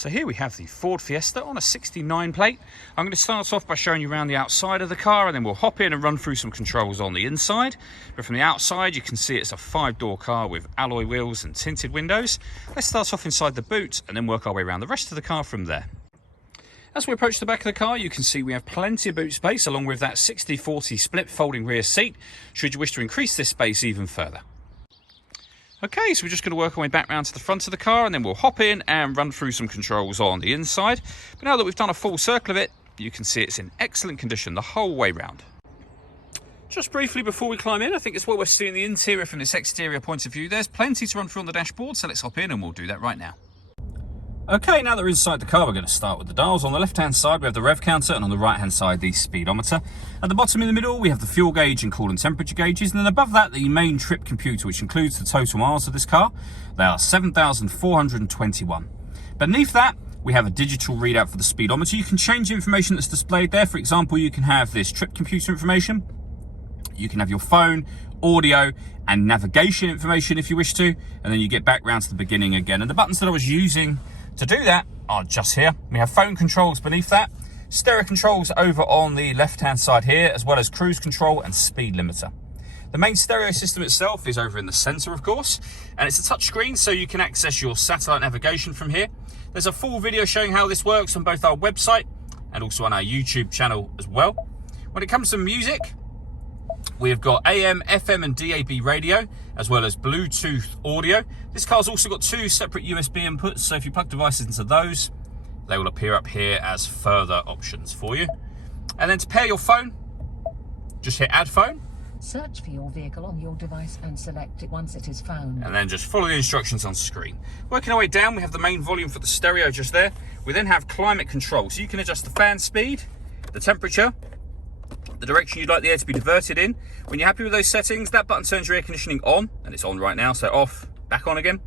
So here we have the Ford Fiesta on a 69 plate. I'm going to start off by showing you around the outside of the car, and then we'll hop in and run through some controls on the inside. But from the outside you can see it's a 5-door car with alloy wheels and tinted windows. Let's start off inside the boot and then work our way around the rest of the car from there. As we approach the back of the car, you can see we have plenty of boot space along with that 60/40 split folding rear seat, should you wish to increase this space even further. Okay, so we're just going to work our way back round to the front of the car, and then we'll hop in and run through some controls on the inside. But now that we've done a full circle of it, you can see it's in excellent condition the whole way round. Just briefly before we climb in, I think it's what we're seeing the interior from this exterior point of view. There's plenty to run through on the dashboard, so let's hop in and we'll do that right now. Okay, now that we're inside the car, we're going to start with the dials. On the left-hand side, we have the rev counter, and on the right-hand side, the speedometer. At the bottom in the middle, we have the fuel gauge and coolant temperature gauges, and then above that, the main trip computer, which includes the total miles of this car. They are 7,421. Beneath that, we have a digital readout for the speedometer. You can change the information that's displayed there. For example, you can have this trip computer information. You can have your phone, audio, and navigation information if you wish to, and then you get back round to the beginning again. And the buttons that I was using to do that are just here. We have phone controls beneath that, stereo controls over on the left-hand side here, as well as cruise control and speed limiter. The main stereo system itself is over in the center, of course, and it's a touch screen, so you can access your satellite navigation from here. There's a full video showing how this works on both our website and also on our YouTube channel as well. When it comes to music, we've got AM, FM and DAB radio, as well as Bluetooth audio. This car's also got 2 separate USB inputs, so if you plug devices into those, they will appear up here as further options for you. And then to pair your phone, just hit add phone. Search for your vehicle on your device and select it once it is found. And then just follow the instructions on screen. Working our way down, we have the main volume for the stereo just there. We then have climate control, so you can adjust the fan speed, the temperature, the direction you'd like the air to be diverted in. When you're happy with those settings, that button turns your air conditioning on, and it's on right now, so off, back on again.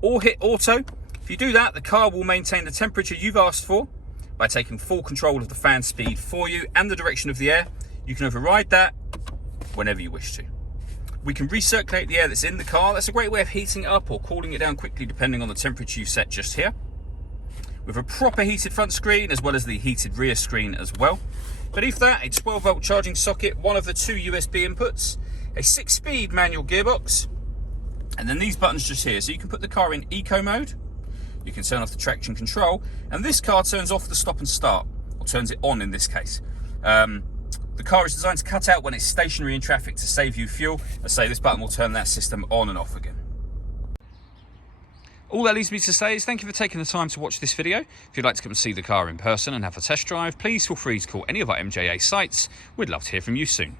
Or hit auto. If you do that, the car will maintain the temperature you've asked for by taking full control of the fan speed for you and the direction of the air. You can override that whenever you wish to. We can recirculate the air that's in the car. That's a great way of heating it up or cooling it down quickly depending on the temperature you set just here. With a proper heated front screen as well as the heated rear screen as well. Beneath that, a 12-volt charging socket, one of the 2 USB inputs, a 6-speed manual gearbox, and then these buttons just here. So you can put the car in eco mode, you can turn off the traction control, and this car turns off the stop and start, or turns it on in this case. The car is designed to cut out when it's stationary in traffic to save you fuel. As I say, this button will turn that system on and off again. All that leaves me to say is thank you for taking the time to watch this video. If you'd like to come and see the car in person and have a test drive, please feel free to call any of our MJA sites. We'd love to hear from you soon.